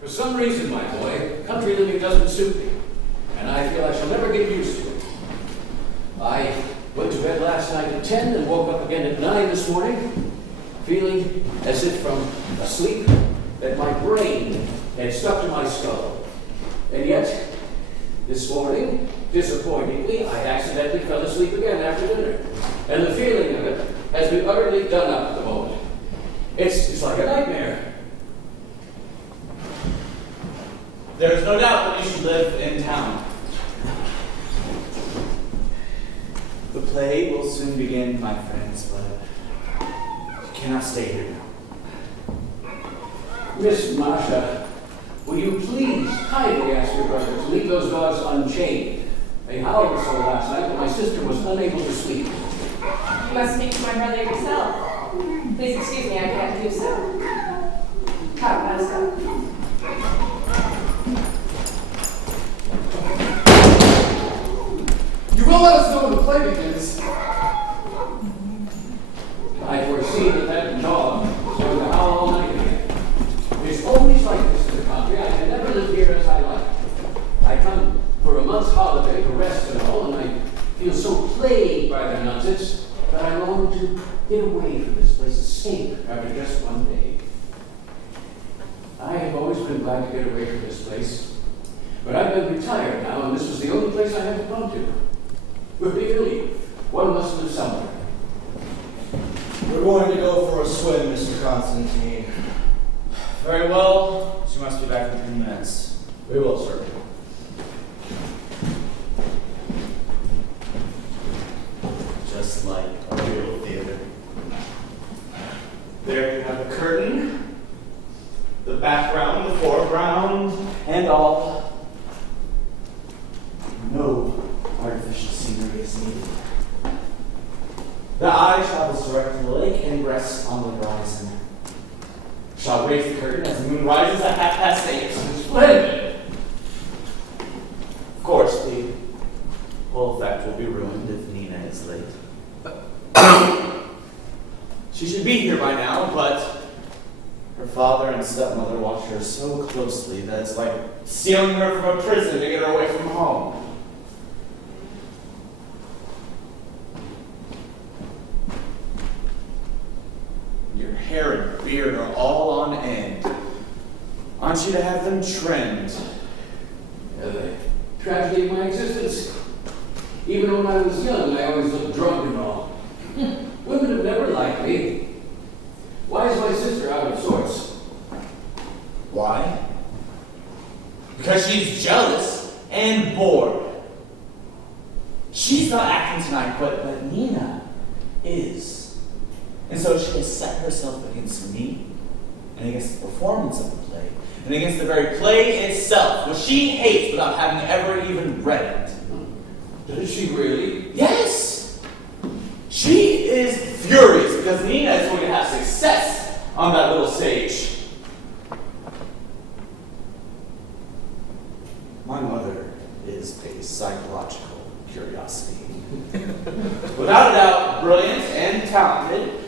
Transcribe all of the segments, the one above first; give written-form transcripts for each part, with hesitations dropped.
For some reason, my boy, country living doesn't suit me, and I feel I shall never get used to it. I went to bed last night at 10 and woke up again at 9 this morning, feeling as if from a sleep that my brain had stuck to my skull. And yet, this morning, disappointingly, I accidentally fell asleep again after dinner. And the feeling of it has been utterly done up at the moment. It's like a nightmare. There is no doubt that you should live in town. The play will soon begin, my friends, but you cannot stay here now. Miss Masha, will you please kindly ask your brother to leave those dogs unchained? They howled so last night that my sister was unable to sleep. You must speak to my brother yourself. Please excuse me, I can't do so. Come, let us go. You will let us know when the play begins. I foresee that dog is going to howl all night again. It's always like this in the country. I can never live here as I like. I come for a month's holiday to rest and all, and I feel so plagued by their nonsense that I long to get away from this place, escape after just one day. I have always been glad to get away from this place, but I've been retired now, and this was the only place I had to come to. But really, one must live somewhere. We're going to go for a swim, Mr. Constantine. Very well. She must be back in 10 minutes. We will, sir. Just like a real theater. There you have the curtain, the background, the foreground, and all. No artificial scenery is needed. The eye travels direct to the lake and rests on the horizon. Shall raise the curtain as the moon rises at 8:30. Splendid! Of course, the whole effect will be ruined if Nina is late. She should be here by now, but her father and stepmother watch her so closely that it's like stealing her from a prison to get her away from home. Your hair and beard are all on end. Aren't you to have them trimmed? The tragedy of my existence. Even when I was young, I always looked drunk and all. Women have never liked me. Why is my sister out of sorts? Why? Because she's jealous and bored. She's not acting tonight, but Nina is. And so she has set herself against me, and against the performance of the play, and against the very play itself, which she hates without having ever even read it. Does she really? Yes! She is furious because Nina is going to have success on that little stage. My mother is a psychological curiosity. Without a doubt, brilliant and talented,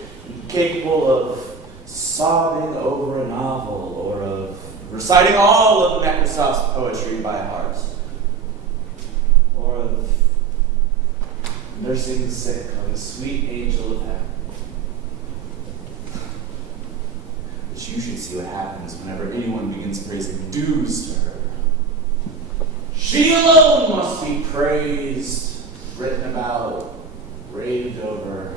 capable of sobbing over a novel or of reciting all of Nekrasov's poetry by heart, or of nursing the sick like a sweet angel of heaven. But you should see what happens whenever anyone begins praising dues to her. She alone must be praised, written about, raved over.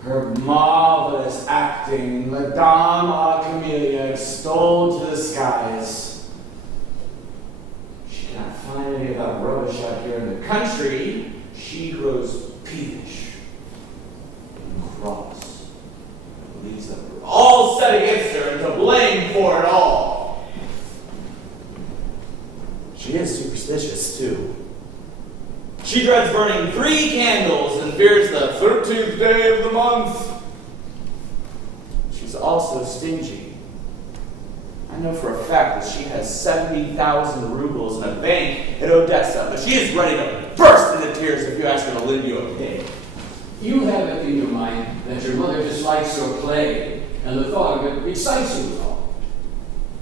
Her marvelous acting, Madame Arcamelia, extolled to the skies. She cannot find any of that rubbish out here in the country. She grows peevish and cross. And believes that we're all set against her and to blame for it all. She is superstitious, too. She dreads burning 3 candles and fears the 13th day of the month. She's also stingy. I know for a fact that she has 70,000 rubles in a bank at Odessa, but she is ready to burst into tears if you ask her to lend you a pig. You have it in your mind that your mother dislikes your play, and the thought of it excites you at all.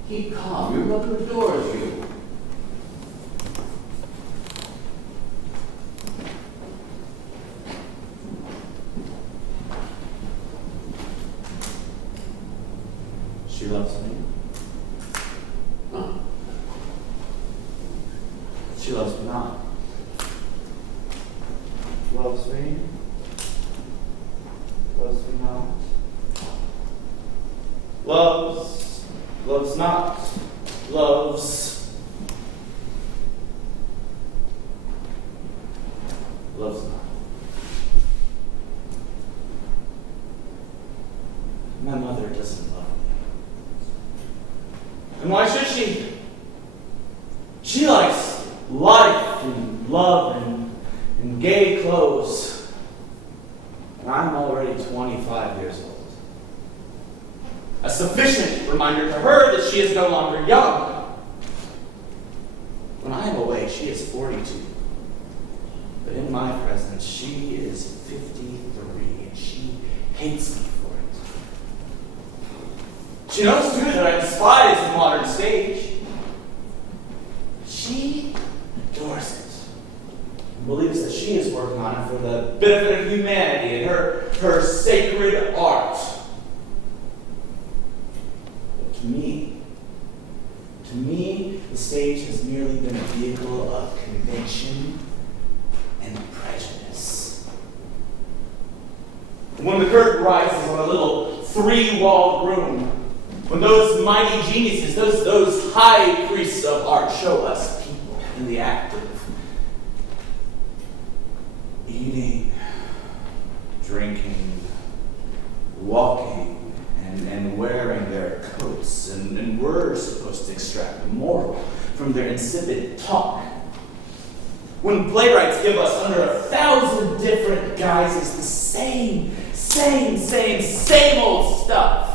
Keep calm. Your mother adores you. She loves me. Huh? She loves me not. Loves me. Loves me not. Loves. Loves not. Loves. Loves not. My mother doesn't love me. And why should she? She likes life and love and gay clothes. And I'm already 25 years old. A sufficient reminder to her that she is no longer young. When I am away, she is 42. But in my presence, she is 53, and she hates me for it. She knows too that I despise the modern stage. She adores it. And believes that she is working on it for the benefit of humanity and her sacred art. But to me, the stage has merely been a vehicle of convention and prejudice. When the curtain rises on a little three-walled room, when those mighty geniuses, those high priests of art show us people in the act of eating, drinking, walking, and wearing their coats, and we're supposed to extract the moral from their insipid talk. When playwrights give us under 1,000 different guises the same old stuff,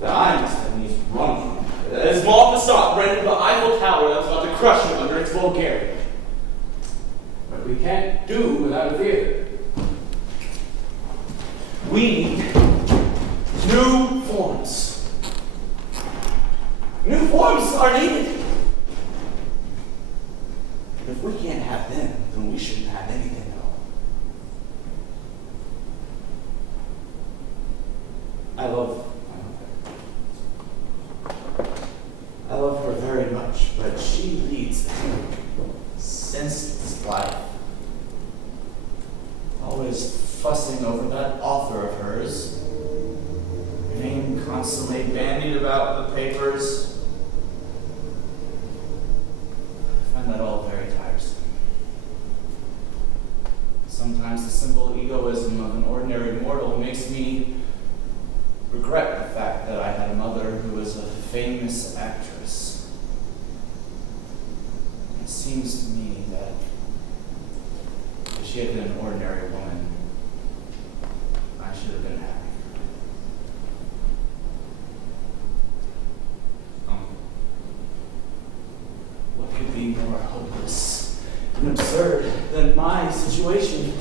that I must at least run from. As Maupassant ran into the Eiffel Tower that was about to crush him under its vulgarity. But we can't do without a theater. We need new forms. New forms are needed. And if we can't have them, then we shouldn't have anything at all. I love her very much, but she leads a senseless life. Always fussing over that author of hers. Her name constantly bandied about the papers. I find that all very tiresome. Sometimes the simple egoism of an ordinary mortal makes me regret the fact that I had a mother who was a famous actress. It seems to me that if she had been an ordinary woman, I should have been happy. What could be more hopeless and absurd than my situation?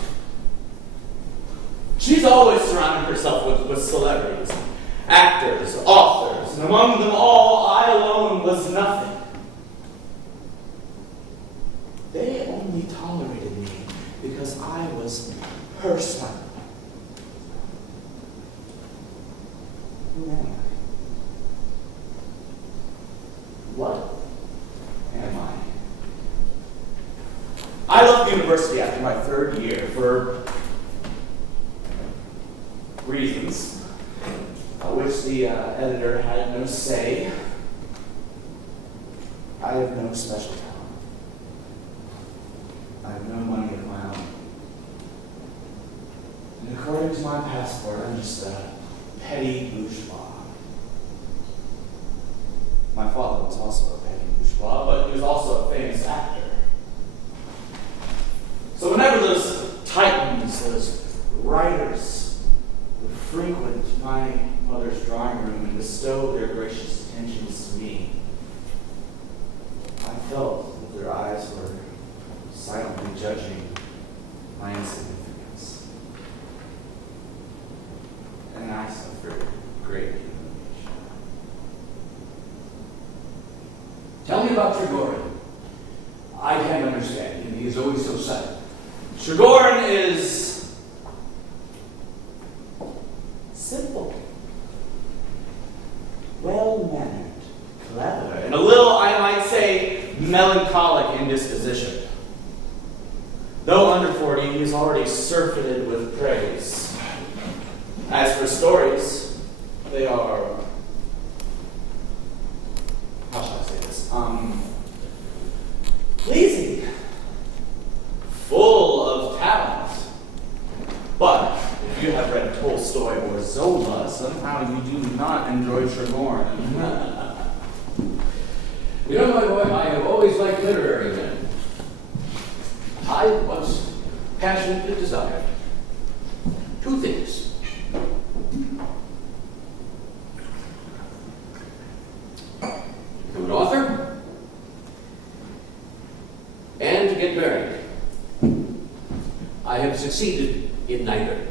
She's always surrounded herself with celebrities, actors, authors, and among them all, I alone was nothing. They only tolerated me because I was her son. Who am I? What am I? I left university after my third year for reasons which the editor had no say. I have no special talent. I have no money of my own. And according to my passport, I'm just a petty bourgeois. My father was also a petty bourgeois, but he was also a famous actor. So whenever those titans, those writers, would frequent my mother's drawing room and bestow their gracious attentions to me, I felt that their eyes were silently judging my insignificance. And I suffered great humiliation. about Trigorin. I can't understand him. He is always so sudden. Trigorin is simple, well-mannered, clever, and a little, I might say, melancholic in disposition. Though under 40, he is already surfeited with praise. As for stories, they are, how shall I say this, pleasing, full of talent. But if you have read Tolstoy or Zola, somehow you do not enjoy Trigorin. You know, my boy, I have always liked literary men. I once passionately desired two things. Become an author and to get married. I have succeeded in neither.